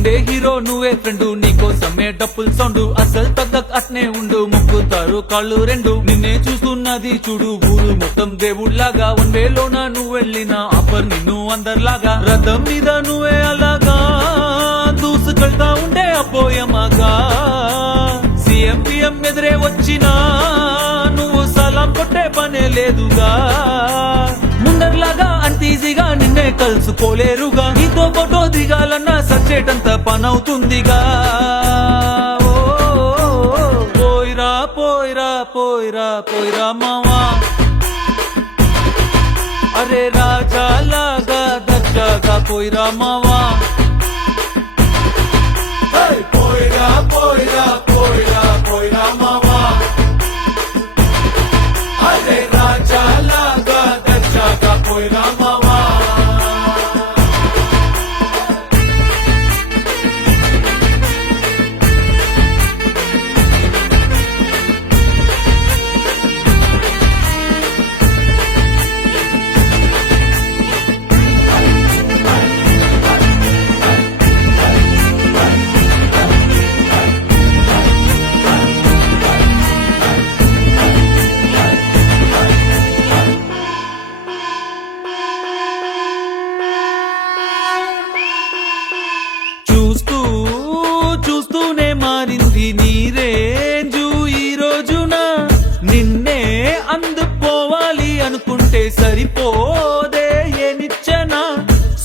ఉండే హీరో నువ్వే ఫ్రెండు, నీకోసమే డప్పుల్ సౌండ్ అసలు తగ్గక్ అట్నే ఉండు. ముక్కుతారు కాళ్ళు రెండు, నిన్నే చూస్తున్నది చూడు ఊరు మొత్తం దేవుళ్లాగా. వన్ వేలోన నువ్వు వెళ్ళిన ఆఫర్ నిన్ను అందరిలాగా, రథం మీద నువ్వే అలాగా దూసుకెళ్తా ఉండే అపోయమాగా. సీఎం పిఎం ఎదురే వచ్చినా నువ్వు సలాం కొట్టే పనే లేదుగా. ముందర్లాగా అంత ఈజీగా నిన్నే కలుసుకోలేరుగా, నీతో ఫోటో దిగాలన్నా సచ్చేటంత పనవుతుందిగా. పోయిరా పోయిరా పోయిరా పోయిరా మావా, అరే రాజా లాగా దర్జాగా పోయిరా మావా. పోయిరా పోయిరా పోయిరా పోయిరా మావా, అరే రాజా లాగా దర్జాగా పోయిరా మావా. చూస్తూనే మారింది నీ రేంజు ఈ రోజున, నిన్నే అందుకోవాలి అనుకుంటే సరిపోదే ఏ నిచ్చెన.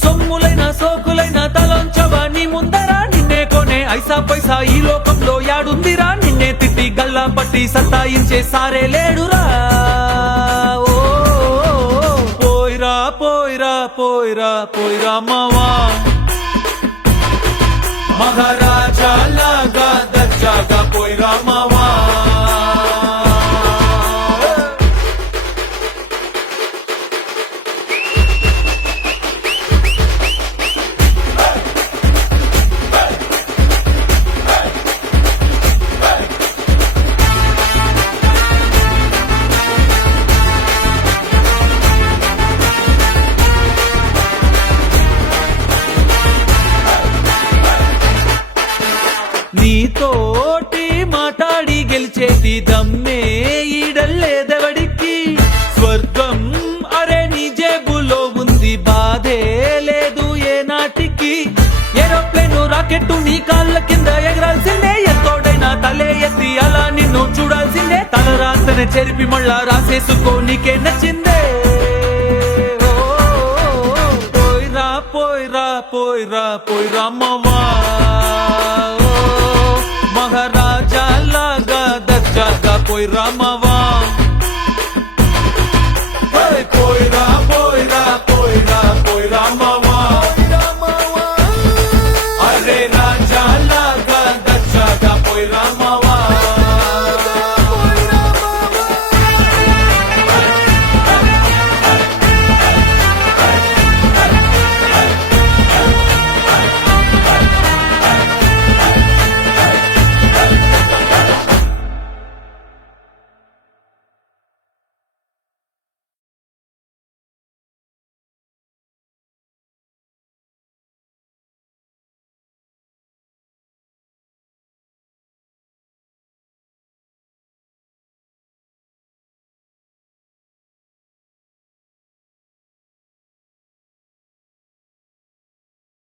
సొమ్ములైన సోకులైన తలంచవా నీ ముందరా, నిన్నే కొనే ఐసా పైసా ఈ లోకంలో యాడుందిరా. నిన్నే తిట్టి గల్లా పట్టి సత్తాయించే సారే లేడురా. ఓ పోయిరా పోయిరా పోయిరా పోయిరా మావా, మహారాజా లాగా దర్జాగా పోయిరా మావా. నీతోటి మాట్లాడి గెలిచేటి దమ్మే ఈడల్లేదెవడికి. స్వర్గం అరే నీ జేబులో ఉంది, బాధే లేదు ఏ నాటికి. ఏరోప్లేను రాకెట్టు నీ కాళ్ళ కింద ఎగరాల్సిందే, ఎంతోడైనా తలే ఎత్తి అలా నిన్ను చూడాల్సిందే. తల రాతనే చెరిపి మళ్ళా రాసేసుకో నీకే నచ్చిందే. పోయిరా పోయిరా పోయిరా పోయిరా మావా, మహారాజా లాగా దర్జాగా పోయిరా మావా.